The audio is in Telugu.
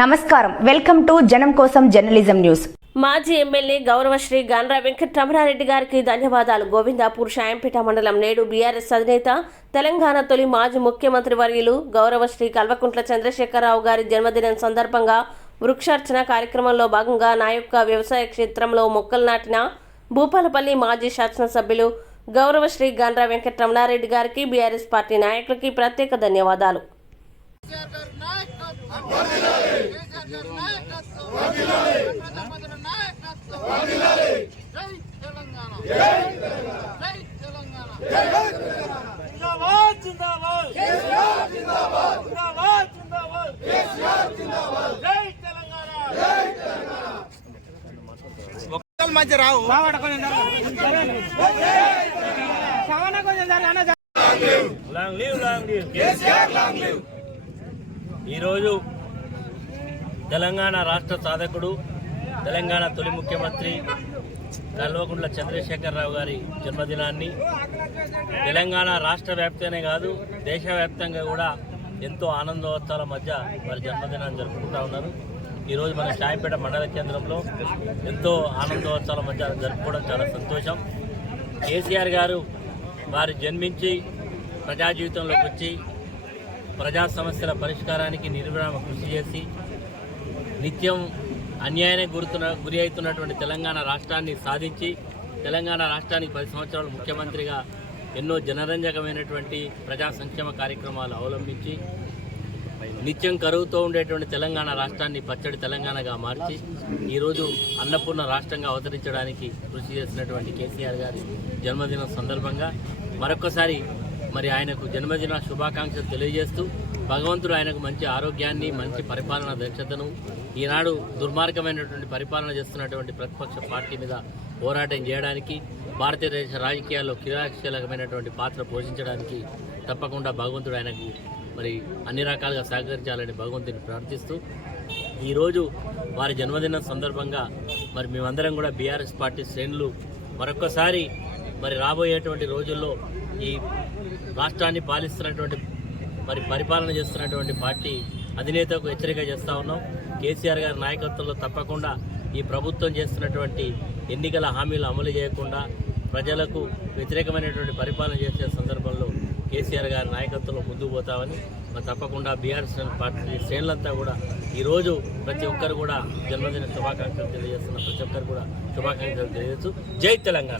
నమస్కారం. వెల్కమ్ టు జనం కోసం జర్నలిజం న్యూస్. మాజీ ఎమ్మెల్యే గౌరవశ్రీ గన్రా వెంకటరమణారెడ్డి గారికి ధన్యవాదాలు. గోవిందాపూర్ షాయంపేట మండలం నేడు బీఆర్ఎస్ అధినేత తెలంగాణ తొలి మాజీ ముఖ్యమంత్రి వర్యులు గౌరవశ్రీ కల్వకుంట్ల చంద్రశేఖరరావు గారి జన్మదినం సందర్భంగా వృక్షార్చన కార్యక్రమంలో భాగంగా నా యొక్క వ్యవసాయ క్షేత్రంలో మొక్కలు నాటిన భూపాలపల్లి మాజీ శాసనసభ్యులు గౌరవశ్రీ గన్రా వెంకటరమణారెడ్డి గారికి బీఆర్ఎస్ పార్టీ నాయకులకి ప్రత్యేక ధన్యవాదాలు. కేసీఆర్ గారి నాయకత్వం. కేసీఆర్ గారి నాయకత్వం. ప్రధానమంత్రి నాయకత్వం జై తెలంగాణ. జై తెలంగాణ. జిందాబాద్ జిందాబాద్. కేసీఆర్ జిందాబాద్. జిందాబాద్ జిందాబాద్ కేసీఆర్ జిందాబాద్ జై తెలంగాణ జై తెలంగాణ మంచి రావు ఈరోజు తెలంగాణ రాష్ట్ర సాధకుడు తెలంగాణ తొలి ముఖ్యమంత్రి కల్వకుంట్ల చంద్రశేఖరరావు గారి జన్మదినాన్ని. తెలంగాణ రాష్ట్ర వ్యాప్తనే కాదు దేశవ్యాప్తంగా కూడా ఎంతో ఆనందోత్సవాల మధ్య వారి జన్మదినాన్ని జరుపుకుంటా ఉన్నారు. ఈరోజు మన సాయిపేట మండల కేంద్రంలో ఎంతో ఆనందోత్సవాల మధ్య జరుపుకోవడం చాలా సంతోషం. కేసీఆర్ గారు వారు జన్మించి ప్రజా జీవితంలోకి వచ్చి ప్రజా సమస్యల పరిష్కారానికి నిర్విరామ కృషి చేసి నిత్యం అన్యాయానికి గురుతున్న గురి అవుతున్నటువంటి తెలంగాణ రాష్ట్రాన్ని సాధించి తెలంగాణ రాష్ట్రానికి పది సంవత్సరాలు ముఖ్యమంత్రిగా ఎన్నో జనరంజకమైనటువంటి ప్రజా సంక్షేమ కార్యక్రమాలు అవలంబించి నిత్యం కరువుతో ఉండేటువంటి తెలంగాణ రాష్ట్రాన్ని పచ్చడి తెలంగాణగా మార్చి ఈరోజు అన్నపూర్ణ రాష్ట్రంగా అవతరించడానికి కృషి చేసినటువంటి కేసీఆర్ గారి జన్మదినం సందర్భంగా మరొకసారి మరి ఆయనకు జన్మదిన శుభాకాంక్షలు తెలియజేస్తూ భగవంతుడు ఆయనకు మంచి ఆరోగ్యాన్ని మంచి పరిపాలన దక్షతను ఈనాడు దుర్మార్గమైనటువంటి పరిపాలన చేస్తున్నటువంటి ప్రతిపక్ష పార్టీ మీద పోరాటం చేయడానికి భారతదేశ రాజకీయాల్లో క్రియాశీలకమైనటువంటి పాత్ర పోషించడానికి తప్పకుండా భగవంతుడు ఆయనకు మరి అన్ని రకాలుగా సహకరించాలని భగవంతుని ప్రార్థిస్తూ ఈరోజు వారి జన్మదినం సందర్భంగా మరి మేమందరం కూడా బీఆర్ఎస్ పార్టీ శ్రేణులు మరొక్కసారి మరి రాబోయేటువంటి రోజుల్లో ఈ రాష్ట్రాన్ని పాలిస్తున్నటువంటి మరి పరిపాలన చేస్తున్నటువంటి పార్టీ అధినేతకు హెచ్చరిక చేస్తూ ఉన్నాం. కేసీఆర్ గారి నాయకత్వంలో తప్పకుండా ఈ ప్రభుత్వం చేస్తున్నటువంటి ఎన్నికల హామీలు అమలు చేయకుండా ప్రజలకు వ్యతిరేకమైనటువంటి పరిపాలన చేసే సందర్భంలో కేసీఆర్ గారి నాయకత్వంలో ముందుకు పోతామని మరి తప్పకుండా బీఆర్ పార్టీ శ్రేణులంతా కూడా ఈరోజు ప్రతి ఒక్కరు కూడా జన్మదిన శుభాకాంక్షలు తెలియజేస్తున్న ప్రతి ఒక్కరు కూడా శుభాకాంక్షలు తెలియజేస్తూ జై తెలంగాణ.